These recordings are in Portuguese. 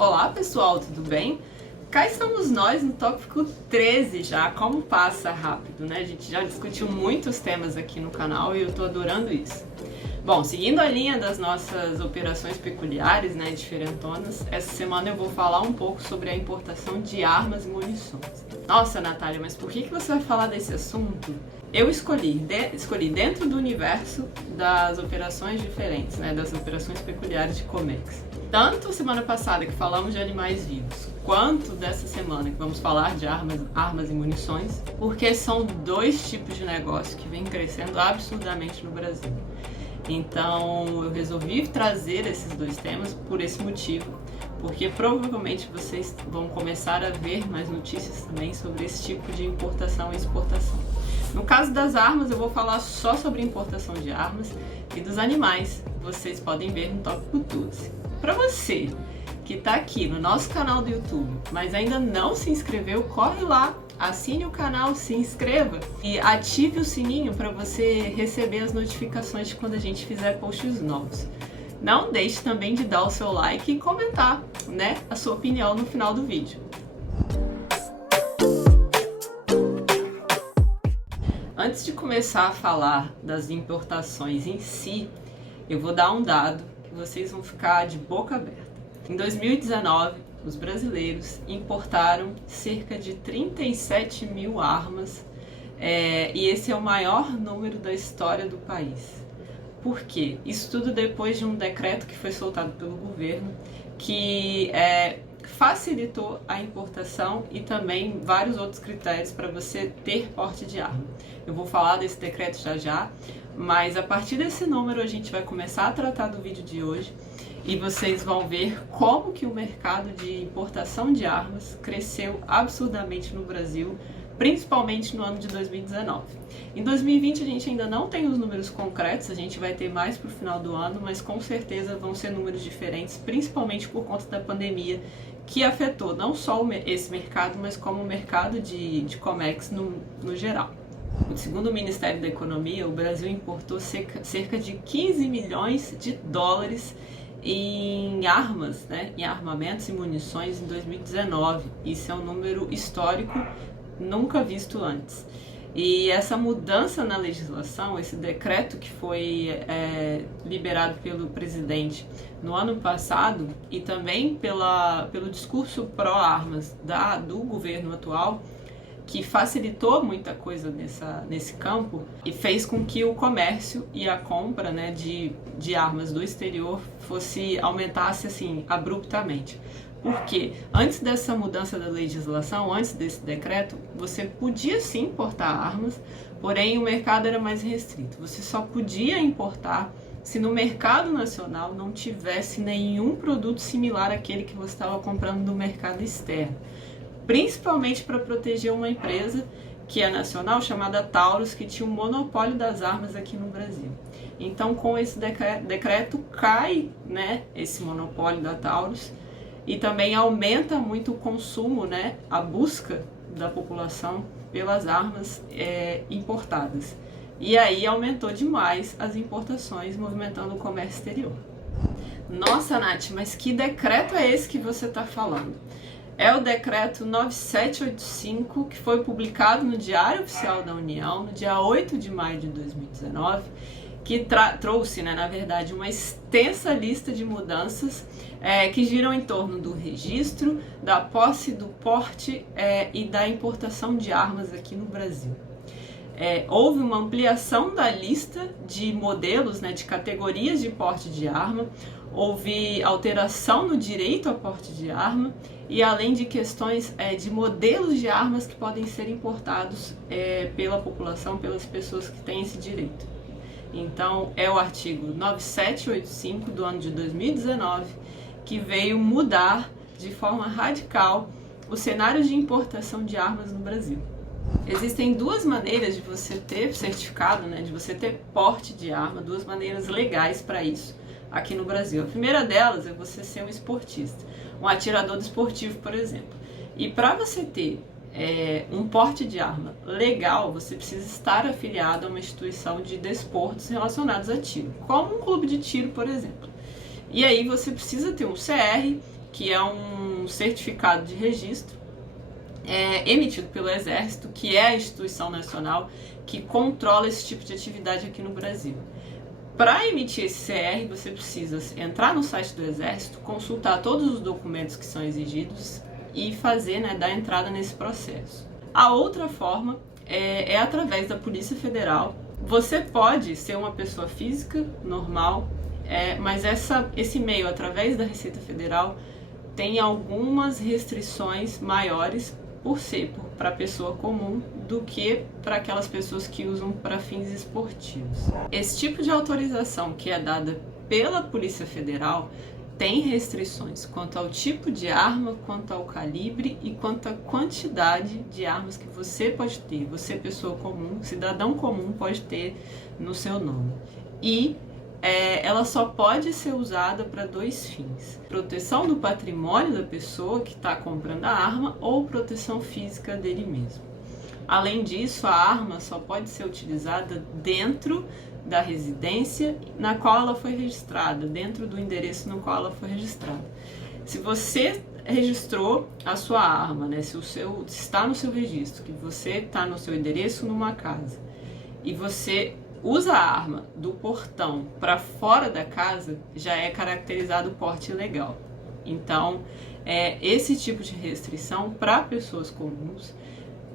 Olá pessoal, tudo bem? Cá estamos nós no tópico 13 já, como passa rápido, né? A gente já discutiu muitos temas aqui no canal e eu tô adorando isso. Bom, seguindo a linha das nossas operações peculiares, né, diferentonas, essa semana eu vou falar um pouco sobre a importação de armas e munições. Nossa, Natália, mas por que você vai falar desse assunto? Eu escolhi dentro do universo das operações diferentes, né, das operações peculiares de Comex. Tanto semana passada que falamos de animais vivos, quanto dessa semana que vamos falar de armas e munições, porque são dois tipos de negócio que vêm crescendo absurdamente no Brasil. Então eu resolvi trazer esses dois temas por esse motivo, porque provavelmente vocês vão começar a ver mais notícias também sobre esse tipo de importação e exportação. No caso das armas, eu vou falar só sobre importação de armas, e dos animais vocês podem ver no tópico 12. Para você que está aqui no nosso canal do YouTube, mas ainda não se inscreveu, corre lá, assine o canal, se inscreva e ative o sininho para você receber as notificações de quando a gente fizer posts novos. Não deixe também de dar o seu like e comentar, né, a sua opinião no final do vídeo. Antes de começar a falar das importações em si, eu vou dar um dado que vocês vão ficar de boca aberta. Em 2019, os brasileiros importaram cerca de 37 mil armas, e esse é o maior número da história do país. Por quê? Isso tudo depois de um decreto que foi soltado pelo governo, que facilitou a importação e também vários outros critérios para você ter porte de arma. Eu vou falar desse decreto já, mas a partir desse número a gente vai começar a tratar do vídeo de hoje e vocês vão ver como que o mercado de importação de armas cresceu absurdamente no Brasil, principalmente no ano de 2019. Em 2020 a gente ainda não tem os números concretos, a gente vai ter mais para o final do ano, mas com certeza vão ser números diferentes, principalmente por conta da pandemia, que afetou não só esse mercado, mas como o mercado de Comex no geral. Segundo o Ministério da Economia, o Brasil importou cerca de 15 milhões de dólares em armas, né, em armamentos e munições em 2019. Isso é um número histórico nunca visto antes. E essa mudança na legislação, esse decreto que foi liberado pelo presidente no ano passado e também pelo discurso pró-armas do governo atual, que facilitou muita coisa nesse campo e fez com que o comércio e a compra, né, de armas do exterior aumentasse assim abruptamente. Porque antes dessa mudança da legislação, antes desse decreto, você podia sim importar armas, porém o mercado era mais restrito. Você só podia importar se no mercado nacional não tivesse nenhum produto similar àquele que você estava comprando do mercado externo. Principalmente para proteger uma empresa que é nacional, chamada Taurus, que tinha o monopólio das armas aqui no Brasil. Então, com esse decreto cai, né, esse monopólio da Taurus, e também aumenta muito o consumo, né, a busca da população pelas armas importadas. E aí aumentou demais as importações, movimentando o comércio exterior. Nossa, Nath, mas que decreto é esse que você está falando? É o decreto 9785, que foi publicado no Diário Oficial da União, no dia 8 de maio de 2019, que trouxe, né, na verdade, uma extensa lista de mudanças que giram em torno do registro, da posse, do porte e da importação de armas aqui no Brasil. Houve uma ampliação da lista de modelos, né, de categorias de porte de arma, houve alteração no direito a porte de arma e além de questões de modelos de armas que podem ser importados pela população, pelas pessoas que têm esse direito. Então é o artigo 9785 do ano de 2019 que veio mudar de forma radical o cenário de importação de armas no Brasil. Existem duas maneiras de você ter certificado, né, de você ter porte de arma, duas maneiras legais para isso aqui no Brasil. A primeira delas é você ser um esportista, um atirador desportivo, por exemplo. E para você ter um porte de arma legal, você precisa estar afiliado a uma instituição de desportos relacionados a tiro, como um clube de tiro, por exemplo. E aí você precisa ter um CR que é um certificado de registro emitido pelo Exército, que é a instituição nacional que controla esse tipo de atividade aqui no Brasil. Para emitir esse CR, você precisa entrar no site do Exército, consultar todos os documentos que são exigidos e fazer, dar entrada nesse processo. A outra forma é através da Polícia Federal. Você pode ser uma pessoa física normal, mas esse meio, através da Receita Federal, tem algumas restrições maiores por ser para pessoa comum do que para aquelas pessoas que usam para fins esportivos. Esse tipo de autorização que é dada pela Polícia Federal tem restrições quanto ao tipo de arma, quanto ao calibre e quanto à quantidade de armas que você pode ter. Você, pessoa comum, cidadão comum, pode ter no seu nome. E ela só pode ser usada para 2 fins: proteção do patrimônio da pessoa que está comprando a arma ou proteção física dele mesmo. Além disso, a arma só pode ser utilizada dentro da residência na qual ela foi registrada, dentro do endereço no qual ela foi registrada. Se você registrou a sua arma, se está no seu registro, que você está no seu endereço numa casa, e você usa a arma do portão para fora da casa, já é caracterizado porte ilegal. Então, esse tipo de restrição para pessoas comuns,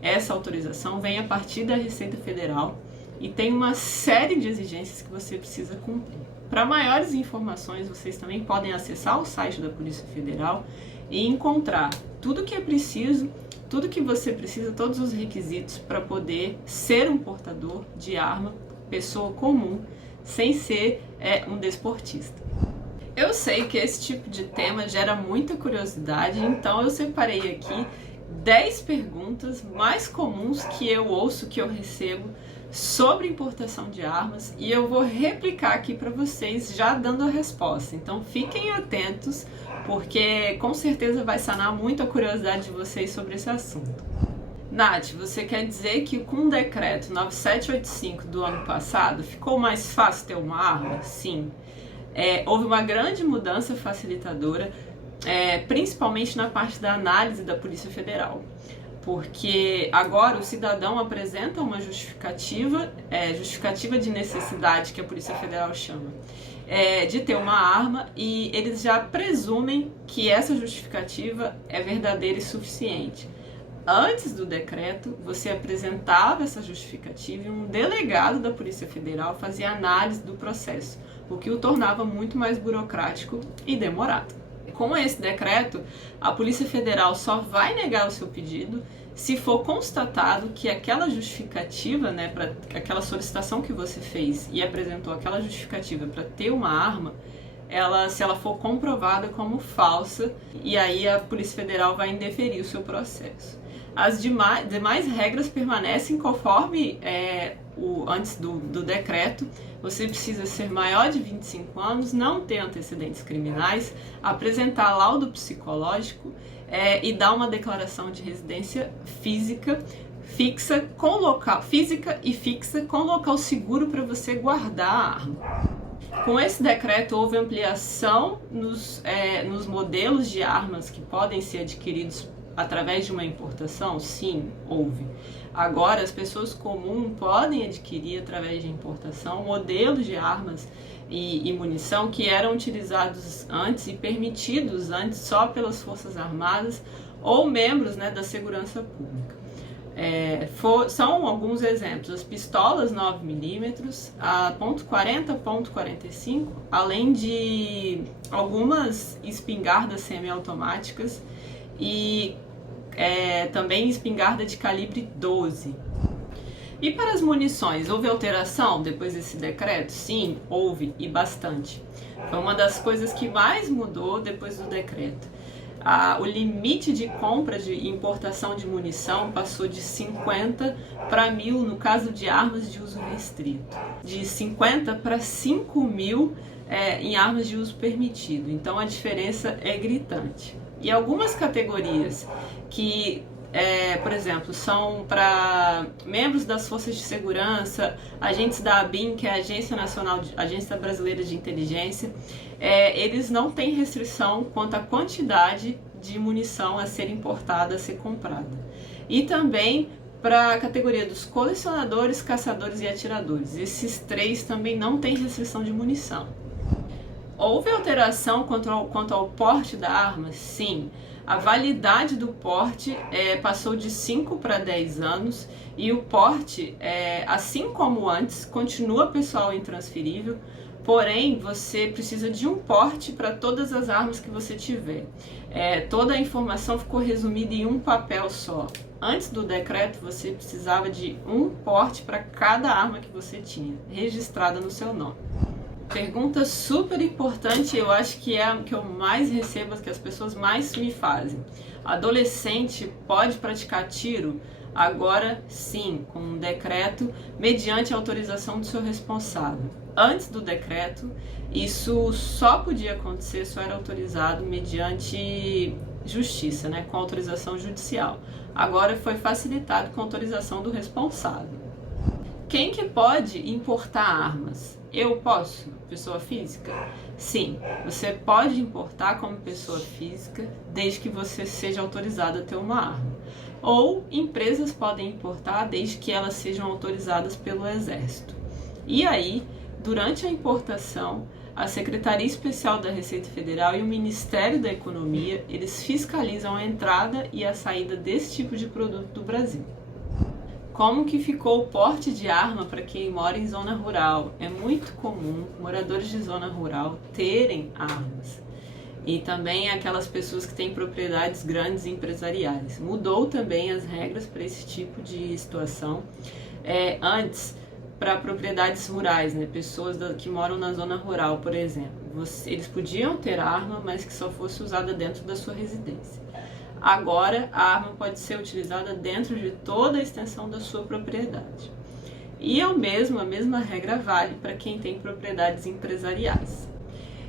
essa autorização vem a partir da Receita Federal e tem uma série de exigências que você precisa cumprir. Para maiores informações, vocês também podem acessar o site da Polícia Federal e encontrar tudo que é preciso, tudo que você precisa, todos os requisitos para poder ser um portador de arma, pessoa comum, sem ser um desportista. Eu sei que esse tipo de tema gera muita curiosidade, então eu separei aqui 10 perguntas mais comuns que eu ouço, que eu recebo sobre importação de armas, e eu vou replicar aqui para vocês já dando a resposta. Então fiquem atentos, porque com certeza vai sanar muito a curiosidade de vocês sobre esse assunto. Nath, você quer dizer que com o decreto 9785 do ano passado ficou mais fácil ter uma arma? Sim. Houve uma grande mudança facilitadora, principalmente na parte da análise da Polícia Federal. Porque agora o cidadão apresenta uma justificativa de necessidade, que a Polícia Federal chama, de ter uma arma, e eles já presumem que essa justificativa é verdadeira e suficiente. Antes do decreto, você apresentava essa justificativa e um delegado da Polícia Federal fazia análise do processo, o que o tornava muito mais burocrático e demorado. Com esse decreto, a Polícia Federal só vai negar o seu pedido se for constatado que aquela justificativa, para aquela solicitação que você fez e apresentou aquela justificativa para ter uma arma, se ela for comprovada como falsa, e aí a Polícia Federal vai indeferir o seu processo. As demais regras permanecem conforme antes do decreto. Você precisa ser maior de 25 anos, não ter antecedentes criminais, apresentar laudo psicológico e dar uma declaração de residência física e fixa com local seguro para você guardar a arma. Com esse decreto houve ampliação nos modelos de armas que podem ser adquiridos através de uma importação? Sim, houve. Agora, as pessoas comuns podem adquirir, através de importação, modelos de armas e munição que eram utilizados antes e permitidos antes só pelas Forças Armadas ou membros da segurança pública. São alguns exemplos: as pistolas 9mm, a .40, .45, além de algumas espingardas semiautomáticas e também espingarda de calibre 12. E para as munições, houve alteração depois desse decreto? Sim, houve, e bastante. Foi uma das coisas que mais mudou depois do decreto. O limite de compra de importação de munição passou de 50 para 1.000 no caso de armas de uso restrito, de 50 para 5.000 em armas de uso permitido. Então a diferença é gritante. E algumas categorias que, por exemplo, são para membros das forças de segurança, agentes da ABIN, que é a Agência Brasileira de Inteligência, eles não têm restrição quanto à quantidade de munição a ser importada, a ser comprada. E também para a categoria dos colecionadores, caçadores e atiradores. Esses três também não têm restrição de munição. Houve alteração quanto ao porte da arma? Sim. A validade do porte passou de 5 para 10 anos e o porte, assim como antes, continua pessoal intransferível, porém você precisa de um porte para todas as armas que você tiver. Toda a informação ficou resumida em um papel só. Antes do decreto você precisava de um porte para cada arma que você tinha, registrada no seu nome. Pergunta super importante, eu acho que é a que eu mais recebo, que as pessoas mais me fazem. Adolescente pode praticar tiro? Agora sim, com um decreto, mediante autorização do seu responsável. Antes do decreto, isso só podia acontecer, só era autorizado mediante justiça, né, com autorização judicial. Agora foi facilitado com autorização do responsável. Quem que pode importar armas? Eu posso, pessoa física? Sim, você pode importar como pessoa física, desde que você seja autorizado a ter uma arma. Ou empresas podem importar, desde que elas sejam autorizadas pelo Exército. E aí, durante a importação, a Secretaria Especial da Receita Federal e o Ministério da Economia, eles fiscalizam a entrada e a saída desse tipo de produto do Brasil. Como que ficou o porte de arma para quem mora em zona rural? É muito comum moradores de zona rural terem armas. E também aquelas pessoas que têm propriedades grandes e empresariais. Mudou também as regras para esse tipo de situação. Antes, para propriedades rurais, né? Pessoas que moram na zona rural, por exemplo, eles podiam ter arma, mas que só fosse usada dentro da sua residência. Agora, a arma pode ser utilizada dentro de toda a extensão da sua propriedade. E a mesma regra vale para quem tem propriedades empresariais.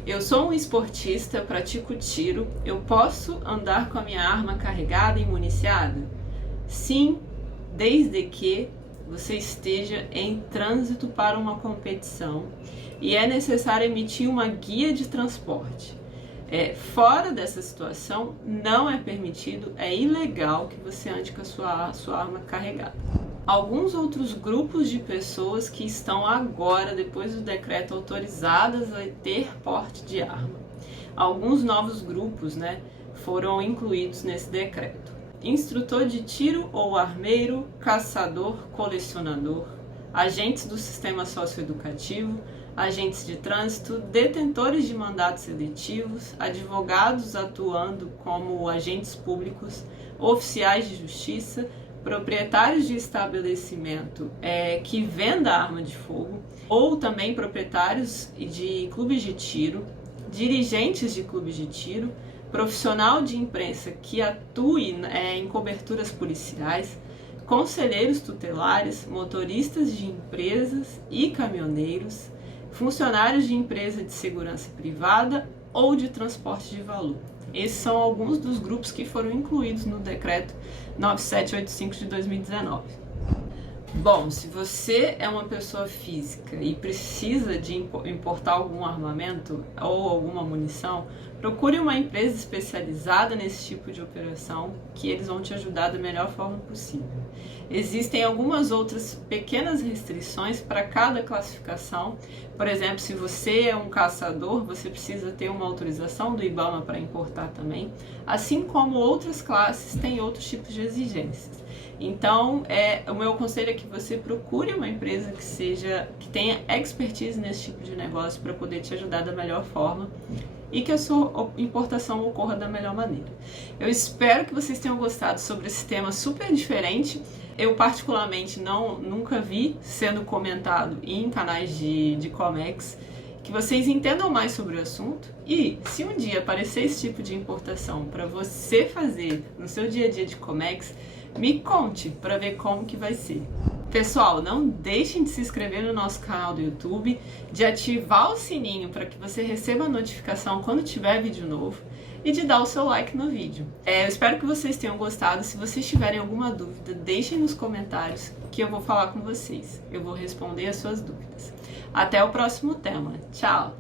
Eu sou um esportista, eu pratico tiro, eu posso andar com a minha arma carregada e municiada? Sim, desde que você esteja em trânsito para uma competição e é necessário emitir uma guia de transporte. Fora dessa situação, não é permitido, é ilegal que você ande com a sua arma carregada. Alguns outros grupos de pessoas que estão agora, depois do decreto, autorizadas a ter porte de arma. Alguns novos grupos, né, foram incluídos nesse decreto. Instrutor de tiro ou armeiro, caçador, colecionador, agentes do sistema socioeducativo, agentes de trânsito, detentores de mandatos seletivos, advogados atuando como agentes públicos, oficiais de justiça, proprietários de estabelecimento que venda arma de fogo, ou também proprietários de clubes de tiro, dirigentes de clubes de tiro, profissional de imprensa que atue em coberturas policiais, conselheiros tutelares, motoristas de empresas e caminhoneiros, funcionários de empresa de segurança privada ou de transporte de valor. Esses são alguns dos grupos que foram incluídos no decreto 9785 de 2019. Bom, se você é uma pessoa física e precisa de importar algum armamento ou alguma munição, procure uma empresa especializada nesse tipo de operação, que eles vão te ajudar da melhor forma possível. Existem algumas outras pequenas restrições para cada classificação. Por exemplo, se você é um caçador, você precisa ter uma autorização do IBAMA para importar também, assim como outras classes têm outros tipos de exigências. Então, o meu conselho é que você procure uma empresa que tenha expertise nesse tipo de negócio para poder te ajudar da melhor forma e que a sua importação ocorra da melhor maneira. Eu espero que vocês tenham gostado sobre esse tema super diferente. Eu particularmente nunca vi sendo comentado em canais de Comex, que vocês entendam mais sobre o assunto e se um dia aparecer esse tipo de importação para você fazer no seu dia a dia de Comex, me conte para ver como que vai ser. Pessoal, não deixem de se inscrever no nosso canal do YouTube, de ativar o sininho para que você receba a notificação quando tiver vídeo novo e de dar o seu like no vídeo. Eu espero que vocês tenham gostado. Se vocês tiverem alguma dúvida, deixem nos comentários que eu vou falar com vocês. Eu vou responder as suas dúvidas. Até o próximo tema. Tchau!